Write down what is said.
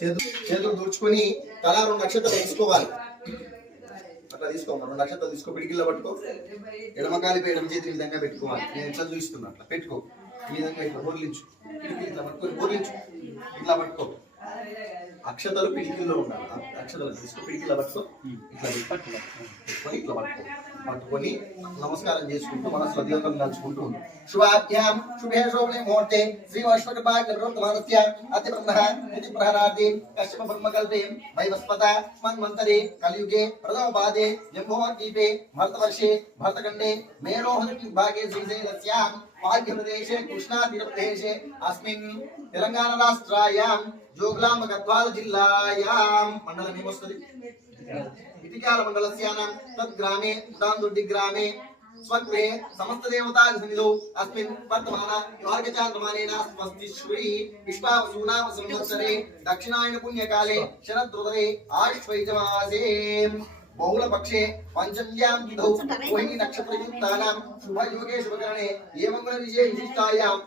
చేతులు దూర్చుకొని తలా 2 నక్షత్రాలు తీసుకోవాలి. అట్లా తీసుకోమా, 2 నక్షత్రాలు తీసుకో, పిడికిల్లో పట్టుకో, ఎడమకాలిపై ఎడమ చేతి విధంగా పెట్టుకోవాలి. నేను ఎట్లా చూస్తున్నా అట్లా పెట్టుకో, ఈ విధంగా ఇట్లా బోర్లించు, ఇట్లా పట్టుకొని బోర్లించు, ఇట్లా పట్టుకో. అక్షతలు పిడికిల్లో ఉండాలి. అక్షతలు తీసుకో, పిడికిల్లో పట్టుకో, ఇట్లా పెట్టుకొని ఇట్లా పట్టుకొని నమస్కారం చేసుకుంటూ మనసులో దేవతను తలుచుకుంటూ ఉంది. శుభాభ్యాం శుభే శోభనే ముహూర్తే శ్రీ వైష్ణవకృపాకృతమానస్య అతి బ్రహ్మ ఇతి ప్రహరాది కశ్యప బ్రహ్మకల్పే వైవస్పత మన్వంతరే కలియుగే ప్రథమ పాదే జంబోద్వీపే భరతవర్షే భరతఖండే మేరోహన భాగే శ్రీశైలస్యాం పాఠ్యప్రదేశే కృష్ణాతీరప్రదేశే అస్మిన్ తెలంగాణ రాష్ట్రాయాం జోగులాంబ గద్వాల జిల్లాయాం మండలం ఏమొస్తుంది? ఇటికాల మండలస్యానాం తద్గ్రామే ఉడాందుడ్డి గ్రామే స్వగృహే సమస్త దేవతాగ సన్నిధౌ అస్మిన్ వర్తమాన యోర్గచాంద్రమానేన స్వస్తిశ్రీ విశ్వావసూనామ సంవత్సరే దక్షిణాయన పుణ్యకాలే శరదృతరే ఆశ్వయుజమాసే బహుళపక్షే పంచమ్యాం విధౌ రోహిణీ నక్షత్రయుక్తానాం శుభయోగే శుభకరణే ఏ మంగళ విజయ విశిష్టాయాం